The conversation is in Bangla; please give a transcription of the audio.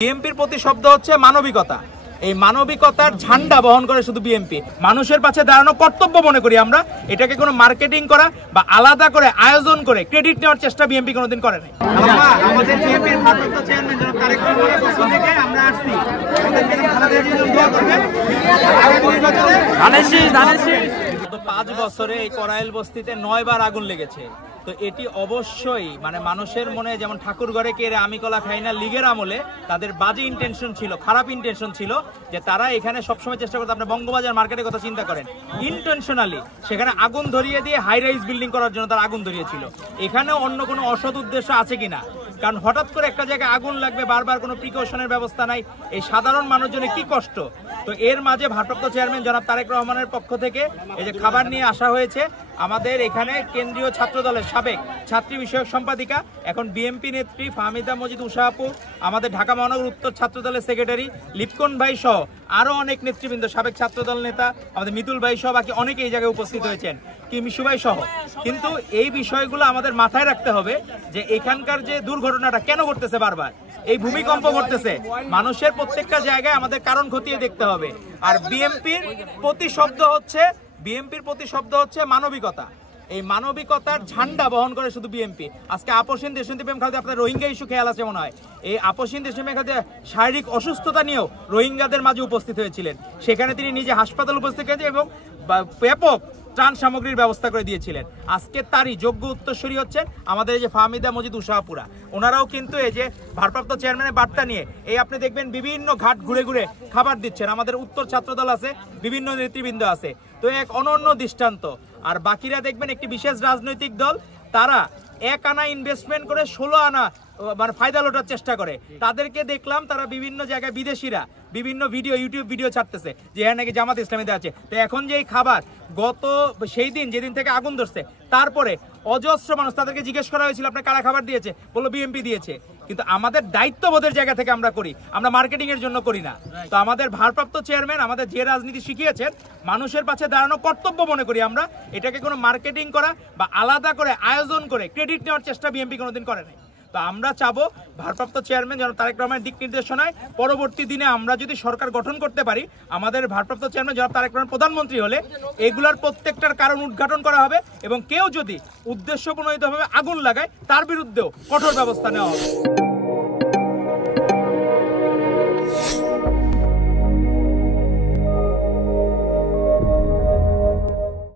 বিএনপির প্রতি শব্দ হচ্ছে মানবিকতা। এই মানবিকতার ঝান্ডা বহন করে শুধু বিএনপি। মানুষের পাশে দাঁড়ানো কর্তব্য মনে করি আমরা। এটাকে কোনো মার্কেটিং করা বা আলাদা করে আয়োজন করে ক্রেডিট নেওয়ার চেষ্টা বিএনপি কোনোদিন করে নাই। আমাদের বিএনপির ভারপ্রাপ্ত চেয়ারম্যান জনাব তারেক রহমানের পক্ষ থেকে আমরা আসছি, গত 5 বছরে এই করাইল বস্তিতে 9 বার আগুন লেগেছে। তো এটি অবশ্যই মানুষের মনে যেমন ঠাকুরঘরে কেড়ে আমি কলা খাই না লীগের আমলে তাদের বাজে ইন্টেনশন ছিল, খারাপ ইন্টেনশন ছিল, যে তারা এখানে সবসময় চেষ্টা করতো। আপনি বঙ্গবাজার মার্কেটের কথা চিন্তা করেন, ইন্টেনশনালি সেখানে আগুন ধরিয়ে দিয়ে হাই রাইজ বিল্ডিং করার জন্য তারা আগুন ধরিয়েছিল। এখানে অন্য কোনো অসৎ উদ্দেশ্য আছে কিনা, কারণ হঠাৎ করে একটা জায়গায় আগুন লাগবে, বারবার কোনো প্রিকশনের ব্যবস্থা নাই, এই সাধারণ মানুষজনের কি কষ্ট। তো এর মাঝে ভারপ্রাপ্ত চেয়ারম্যান জনাব তারেক রহমানের পক্ষ থেকে এই যে খাবার নিয়ে আসা হয়েছে, আমাদের এখানে কেন্দ্রীয় ছাত্র দলের সাবেক ছাত্রী বিষয়ক সম্পাদিকা, এখন বিএনপি নেত্রী ফাহমিদা মজিদ উষা আপু, আমাদের ঢাকা মহানগর উত্তর ছাত্র দলের সেক্রেটারি লিপকন ভাই সহ আরও অনেক নেতৃবৃন্দ, সাবেক ছাত্রদল নেতা আমাদের মিতুল ভাই সহ বাকি অনেকে এই জায়গায় উপস্থিত হয়েছেন, কি মিশু ভাই সহ। কিন্তু এই বিষয়গুলো আমাদের মাথায় রাখতে হবে যে এখানকার যে দুর্ঘটনাটা কেন ঘটতেছে, বারবার এই ভূমিকম্প ঘটতেছে, মানুষের প্রত্যেকটা জায়গায় আমাদের কারণ খতিয়ে দেখতে হবে। আর বিএনপির প্রতি শব্দ হচ্ছে মানবিকতা। এই মানবিকতার ঝান্ডা বহন করে শুধু বিএনপি। আজকে আপসীন দেশপ্রেম খাতে আপনার রোহিঙ্গা ইস্যু খেয়াল আছে মনে হয়, এই আপসীন দেশপ্রেম খাতে শারীরিক অসুস্থতা নিয়েও রোহিঙ্গাদের মাঝে উপস্থিত হয়েছিলেন। সেখানে তিনি নিজে হাসপাতাল উপস্থিত হয়েছেন এবং ব্যাপক ত্রাণ সামগ্রীর ব্যবস্থা করে দিয়েছিলেন। আজকে তারই যোগ্য উত্তরসূরি হচ্ছেন আমাদের এই যে ফাহমিদা মজিদ উষাপুরা। ওনারাও কিন্তু এই যে ভারপ্রাপ্ত চেয়ারম্যানের বার্তা নিয়ে এই আপনি দেখবেন বিভিন্ন ঘাট ঘুরে ঘুরে খাবার দিচ্ছেন। আমাদের উত্তর ছাত্রদল আছে, বিভিন্ন নেতৃবৃন্দ আছে, তো এক অনন্য দৃষ্টান্ত। আর বাকিরা দেখবেন একটি বিশেষ রাজনৈতিক দল, তারা 1 আনা ইনভেস্টমেন্ট করে 16 আনা ফায়দা লোটার চেষ্টা করে। তাদেরকে দেখলাম তারা বিভিন্ন জায়গায় বিদেশিরা বিভিন্ন ইউটিউব ভিডিও ছাড়তেছে যে হ্যাঁ নাকি জামাত ইসলামীতে আছে। তো এখন যে এই খাবার গত সেই দিন যেদিন থেকে আগুন ধরছে, তারপরে অজস্র মানুষ, তাদেরকে জিজ্ঞেস করা হয়েছিল আপনার কারা খাবার দিয়েছে, বললো বিএনপি দিয়েছে। কিন্তু আমাদের দায়িত্ববোধের জায়গা থেকে আমরা করি, আমরা মার্কেটিং এর জন্য করি না। তো আমাদের ভারপ্রাপ্ত চেয়ারম্যান আমাদের যে রাজনীতি শিখিয়েছেন, মানুষের পাশে দাঁড়ানো কর্তব্য মনে করি আমরা। এটাকে কোনো মার্কেটিং করা বা আলাদা করে আয়োজন করে ক্রেডিট নেওয়ার চেষ্টা বিএনপি কোনোদিন করে নাই। তো আমরা চাবো ভারপ্রাপ্ত চেয়ারম্যান জনাব তারেক রহমানের দিক নির্দেশনায় পরবর্তী দিনে আমরা যদি সরকার গঠন করতে পারি, আমাদের ভারপ্রাপ্ত চেয়ারম্যান জনাব তারেক রহমান প্রধানমন্ত্রী হলে এগুলার প্রত্যেকটার কারণ উদ্ঘাটন করা হবে এবং কেউ যদি উদ্দেশ্যপ্রণোদিতভাবে আগুন লাগায় তার বিরুদ্ধেও কঠোর ব্যবস্থা নেওয়া হবে।